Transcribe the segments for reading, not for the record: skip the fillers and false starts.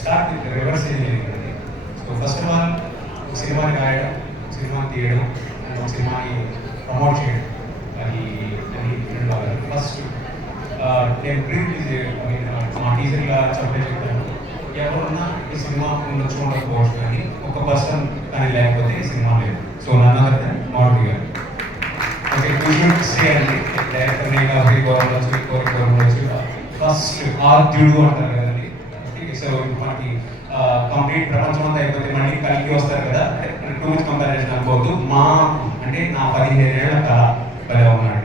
Start with reverse engineering అండి. So first of all ఒక సినిమాని రాయడం, ఒక సినిమాని తీయడం అండ్ ఒక సినిమాని ప్రమోట్ చేయడం, అది అది రెండు భాగాలు. ఫస్ట్ నేను ప్రీ రిలీజ్ మా టీచర్గా చెప్పే చెప్తాను, ఎవరున్నా ఈ సినిమా ఉండొచ్చు ఉండకపోవచ్చు కానీ ఒక పర్సన్ కానీ లేకపోతే ఈ సినిమా లేదు. సో నన్ను మారుతి గారు ఓకే చేయాలి డైరెక్టర్ కాబట్టి గవర్నమెంట్ కోరుకోవచ్చు. ఫస్ట్ ఆద్యుడు అంటారు కదండి. సో మనకి కంప్లీట్ ప్రపంచం అంతా అయిపోతే మళ్ళీ కలిగి వస్తారు కదా, టూ మచ్ కంపారిజన్ అనుకోవద్దు. మా అంటే నా 15 ఏళ్ళ కళ భలే ఉన్నాడు.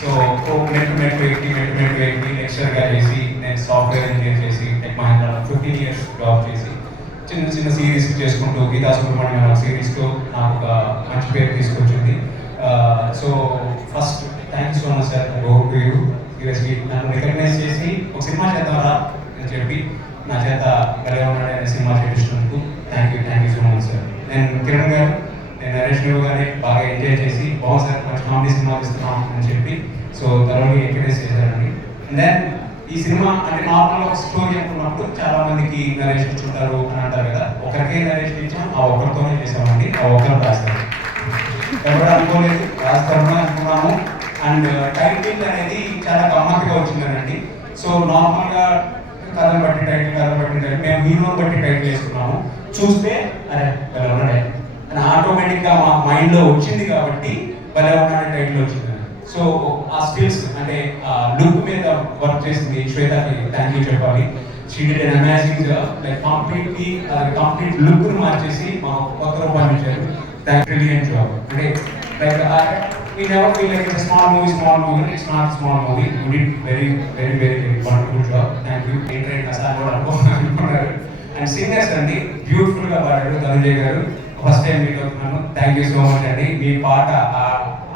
సో మెట్టు ఎక్కి లెక్చర్గా చేసి నేను సాఫ్ట్వేర్ ఇంజనీర్ చేసి టెక్ మహేంద్ర 15 years జాబ్ చేసి చిన్న చిన్న సిరీస్ చేసుకుంటూ గీతా సుబ్రహ్మణ్యం సిరీస్తో నాకు ఒక మంచి పేరు తీసుకొచ్చింది. So first thanks so much sir, go to you. Seriously నన్ను రికగ్నైజ్ చేసి ఒక సినిమా చేద్దామరా అని చెప్పి నా చేత భలే ఉన్నాడు అనే సినిమా చేపిస్తున్నందుకు thank you so much sir. నేను కిరణ్ గారు, నేను నరేష్ గారిని బాగా ఎంజాయ్ చేసి బాగుంది సార్ మంచి కామెడీ సినిమా ఇస్తున్నాం అని చెప్పి సో త్వరగా ఎంకరేజ్ చేశారండి. అండ్ దెన్ ఈ సినిమా అంటే నార్మల్ ఒక స్టోరీ అనుకున్నప్పుడు చాలా మందికి నరేషన్ ఇచ్చుంటారు అని అంటారు కదా, ఒకరికే నరేషన్ ఇచ్చాం, ఆ ఒక్కరితోనే చేసామండి. ఆ ఒక్కరు రాస్తారు, ఎవరు అనుకోలేదు, రాస్తారని అనుకున్నాము. అండ్ టైటిల్ అనేది చాలా గమ్మత్తుగా వచ్చిందనండి. సో నార్మల్గా కథను బట్టి టైటిల్ మేము హీరోని బట్టి టైటిల్ వేసుకున్నాము. చూస్తే అరే భలే ఉన్నాడే అని ఆటోమేటిక్గా మా మైండ్లో వచ్చింది కాబట్టి భలే ఉన్నాడే టైటిల్ వచ్చింది. సో ఆ స్కిల్స్ అంటే లుక్ మీద వర్క్ చేసింది శ్వేతకి థ్యాంక్ యూ చెప్పాలి. She did an amazing job, like complete లుక్ని మార్చేసి మా కొత్త రూపాన్ని ఇచ్చారు. Brilliant job. అంటే like we never feel like it's a small movie. It's not a small movie. You did very wonderful job. Thank you. Internet asal అనుకున్నారు. And singers అండి beautiful గా పాడారు Dhananjay garu. First time meet అవుతున్నాను. Thank you so much అండి. మీ పాట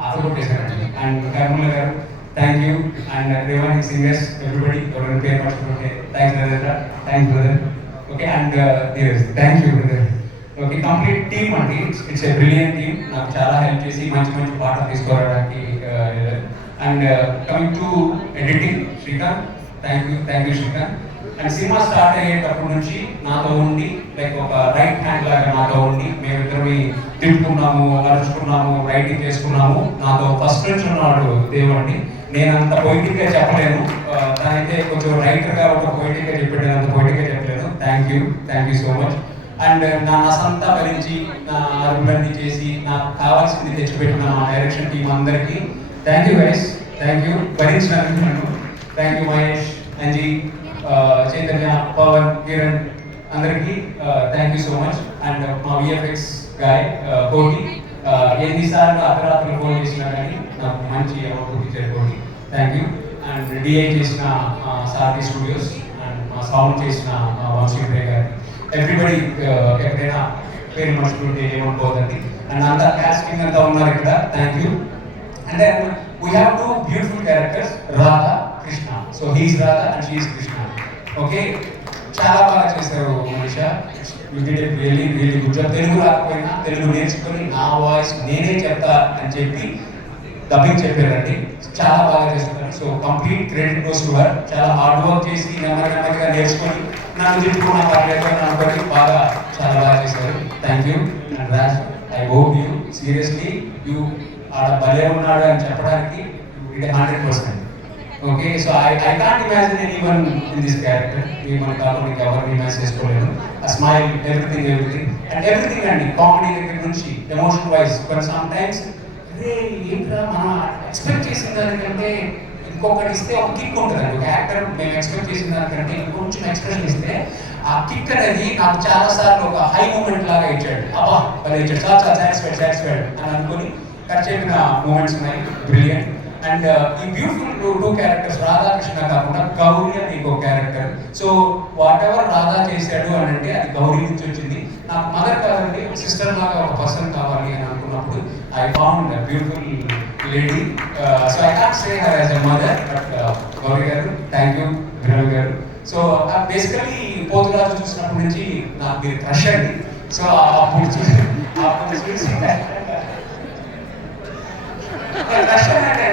ఆఫర్కొట్టేశారండి. And Karmala garu thank you. And remaining singers everybody ఎవరైనా పేరు పట్టుకుంటే thanks brother, thanks brother. Okay and thank you brother. Okay complete team అండి. It's a brilliant team. నాకు చాలా హెల్ప్ చేసి మంచి పాటలు తీసుకురావడానికి. And coming to editing Srikanth, thank you Srikanth. And cinema start అయ్యేటప్పటి నుంచి నాతో ఉండి లైక్ ఒక రైట్ హ్యాండ్ లాగా నాతో ఉండి మేమిద్దరిని తిట్టుకున్నాము, అరుచుకున్నాము, రైటింగ్ చేసుకున్నాము. నాతో ఫస్ట్ నుంచి ఉన్నవాడు దేవుడండి. నేను అంత పొయిటిక్గా చెప్పలేను, దానైతే కొంచెం రైటర్గా ఒక పొయిటిక్గా చెప్పాడు, అంత పొయిటిక్గా చెప్పలేను. Thank you so much. And నా నసంతా భరించి నా అభివృద్ధి చేసి నాకు కావాల్సింది తెచ్చిపెట్టిన మా డైరెక్షన్ టీం అందరికీ thank you guys. Thank you భరించినందుకు నన్ను. థ్యాంక్ యూ మహేష్, అంజీ, చైతన్య, పవన్, కిరణ్ అందరికీ thank you so much. And మా విఎఫ్ఎక్స్ గాయ్ కోటి ఎన్నిసార్లు అర్ధరాత్రులు ఫోన్ చేసినా కానీ నాకు మంచి అవుట్పుట్ ఇచ్చారు కోటి. Thank you. అండ్ డిఐ చేసిన సారథి స్టూడియోస్ అండ్ మా సౌండ్ చేసిన వంశీ గారికి ఎవ్రీబడి ఎక్కడైనా పేరు మర్చిపోతే ఏమనుకోదండి. అండ్ అంతా క్యాస్టింగ్ అంతా ఉన్నారు ఇక్కడ. Thank you. And then we have 2 beautiful characters, Radha, Krishna. So he's Radha and she's Krishna. Okay చాలా బాగా చేశారు Manisha. You did it really good job. Telugu రాకపోయినా తెలుగు నేర్చుకొని నా వాయిస్ నేనే చెప్తా అని చెప్పి డబ్బింగ్ చెప్పారండి. చాలా బాగా చేస్తున్నారు. So complete credit goes to her. చాలా హార్డ్ వర్క్ చేసి నెమ్మదిగా నేర్చుకొని నన్ను తిట్టుకున్న పర్లేదు అనుకొని చాలా బాగా చేశారు. Thank you. And Raj, I hope you seriously you ఆడ భలే ఉన్నాడు అని చెప్పడానికి 100%. Okay so I can't imagine anyone in this character. మన కాకుండా ఎవరిని ఇమాజిన్ చేసుకోలేదు. ఆ స్మైల్, ఎవ్రీథింగ్ అండ్ ఎవ్రీథింగ్ అండి. కామెడీ దగ్గర నుంచి ఎమోషన్ వైజ్ కొన్ని సమ్ టైమ్స్ అదే ఏంట్రా మనం ఎక్స్పెక్ట్ చేసిన దానికంటే ఇంకొకటి ఇస్తే ఒక కిక్ ఉంటుందండి. ఒక యాక్టర్ మేము ఎక్స్పెక్ట్ చేసిన దానికంటే ఇంకొంచెం ఎక్స్ప్రెషన్ ఇస్తే ఆ కిక్ అనేది నాకు చాలా సార్లు ఒక హై మూమెంట్ లాగా ఇచ్చాడు. అబ్బా వాళ్ళు ఇచ్చాడు, చాలా సాటిస్ఫైడ్ అని అనుకుని ఖర్చు చెప్పిన మూమెంట్స్ ఉన్నాయి. బ్రిలియంట్. అండ్ ఈ బ్యూటిఫుల్ 2 క్యారెక్టర్స్ రాధాకృష్ణ కాకుండా గౌరీ అని ఇంకో character. So what ever Radha చేశాడు అని అంటే అది గౌరీ నుంచి వచ్చింది. నాకు మదర్ కాదండి, సిస్టర్ లాగా ఒక పర్సన్ కావాలి అని అనుకున్నప్పుడు I found beautiful lady. So I can't say her as a mother, but Gauri గారు థ్యాంక్ యూ, వినోద్ గారు. సో బేసికలీ పోతురాజు చూసినప్పటి నుంచి నాకు మీరు క్రష్ అండి. సో అప్పుడు చూసి క్రష్ అంటే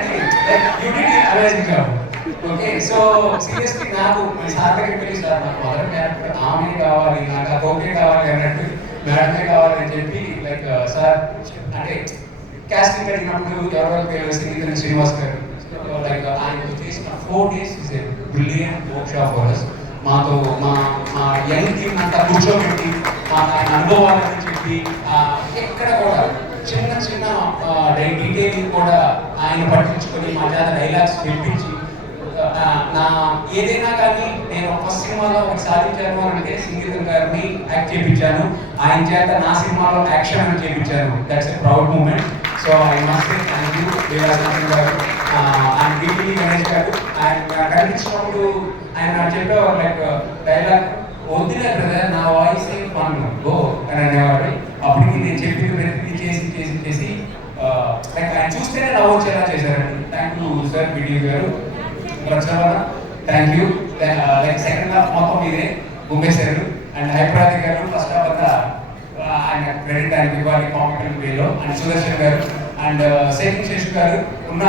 you did amazing job. Okay, so seriously నాకు మీ సార్ దగ్గరికి వెళ్ళి సార్ నాకు మొదటి క్యారెక్టర్ ఆమె కావాలి, నాకు ఆ కోకే కావాలి అన్నట్టు మేడమే కావాలి అని చెప్పి లైక్ సార్ అంటే క్యాస్టింగ్ అడిగినప్పుడు ఎవరెవరు సింగీతం శ్రీనివాస్ గారు లైక్ ఆయన చేసిన 4 days is a brilliant work shop for us. మాతో మా మా యంగ్ టీమ్ అంతా కూర్చోబెట్టి మాకు ఆయన అనుభవాలని చెప్పి ఎక్కడ కూడా చిన్న చిన్న డీటెయిలింగ్ కూడా ఆయన పట్టించుకొని మా చేత డైలాగ్స్ తెప్పించి నా ఏదైనా కానీ నేను ఫస్ట్ సినిమాలో ఒకటి సాధించాను అని అంటే సంగీతం గారిని యాక్ట్ చేయించాను, ఆయన చేత నా సినిమాలో యాక్షన్ అని చేయించాను. That's a proud moment. So I must say thank you Veerajan garu and వీటి గణేష్ గారు. ఆయన కనిపించినప్పుడు ఆయన చెప్పేవారు లైక్ డైలాగ్ వద్దులే బ్రదర్ నా వాయిస్ ఏం పన్ను గో అని అనేవాడు. అప్పటికి నేను చెప్పింది ప్రతి చేసి చేసి చేసి లైక్ ఆయన చూస్తేనే నవ్వొచ్చేలా చేశారండి. థ్యాంక్ యూ సార్ వీడియో గారు. Thank you. Like second half మొత్తం మీరే గుమ్మేశారు అండ్ హైప్రాది గారు ఫస్ట్ హాఫ్ అంతా ఆయన క్రెడిట్ ఆయనకి ఇవ్వాలి కాంపిటెంట్ వేలో. అండ్ సుదర్శన్ గారు అండ్ శేఖర్ శేషు గారు ఉన్న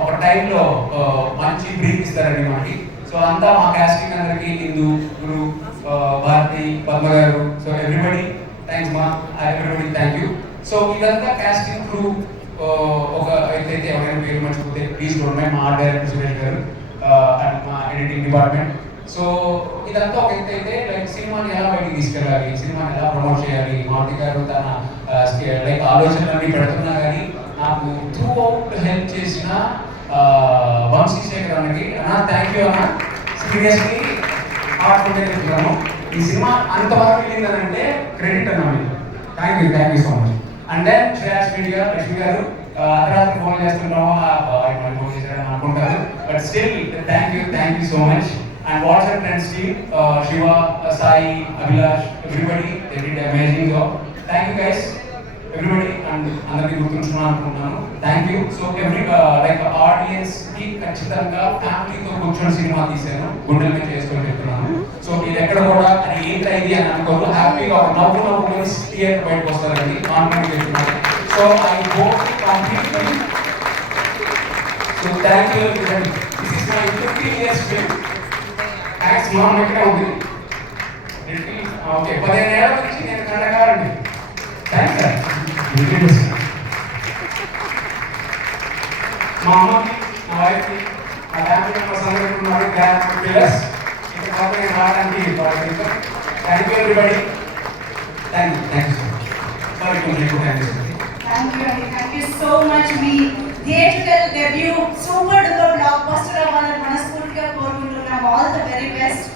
ఒక టైంలో మంచి బ్రీఫ్ ఇస్తారండి మనకి. సో అంతా మా కాస్టింగ్ అందరికి హిందూ గురు భారతి పద్మ గారు, సో ఎవ్రీబడి థ్యాంక్స్ మా ఎవ్రీబడి థ్యాంక్ యూ. సో ఇదంతా కాస్టింగ్ త్రూ ఒక అయితే ఎవరైనా పేరు మర్చిపోతే ప్లీజ్ డోంట్ మైండ్. మా ఆర్ట్ డైరెక్టర్ సురేష్ గారు అండ్ మా ఎడిటింగ్ డిపార్ట్మెంట్. సో ఇదంతా ఒక అయితే లైక్ సినిమాని ఎలా బయటికి తీసుకెళ్ళాలి, సినిమాని ఎలా ప్రమోట్ చేయాలి, మారుతి గారు తన లైక్ ఆలోచనలన్నీ పెడుతున్నా కానీ నాకు త్రూ అవుట్ హెల్ప్ చేసిన వంశీశేఖర్ అన్నకి అన్న థ్యాంక్ యూ అన్న. సీరియస్లీ హార్ట్ఫుల్గా చెప్తున్నాను. ఈ సినిమా అంతవరకు వెళ్ళిందనంటే క్రెడిట్ అన్న మీకు. Thank you so much. And then Shreyas media Lakshmi గారు అర్ధరాత్రి ఫోన్ చేస్తున్నాము ఫోన్ చేశారని అనుకుంటారు, but still thank you so much. And WhatsApp friends team Shiva, Sai, Abhilash, everybody they did amazing job. Thank you guys everybody. And అందరికీ గుర్తుంచుకున్నాను అనుకుంటున్నాను. Thank you. So every like audience కి ఖచ్చితంగా ఫ్యామిలీతో కూర్చొని సినిమా తీసాను, గుండెల మీద చేసుకొని చెప్తున్నాను. సో ఇది ఎక్కడ కూడా అది ఏంటి ఇది అని అనుకోరు, హ్యాపీగా నవ్వుకొని థియేటర్ బయటకు వస్తారండి, కాన్ఫిడెంట్ చెప్తున్నాను. So I hope completely. So thank you. This is my 15 years film. Thanks మా ఇక్కడే ఉంది. ఓకే 15 ఏళ్ళ నుంచి నేను కళాకారుడిని. Thanks sir. మా అమ్మకి, నా వైఫ్కి, మా ఫ్యామిలీ మెంబర్స్ అందరికీ ఉన్నారు పిల్లర్స్. ఇక్కడ కాదు నేను రావడానికి thank you everybody. Thank you so much. Sorry thank you so much. Me theatrical debut super duper block buster అవ్వాలని మనస్ఫూర్తిగా కోరుకుంటున్నాం. All the very best.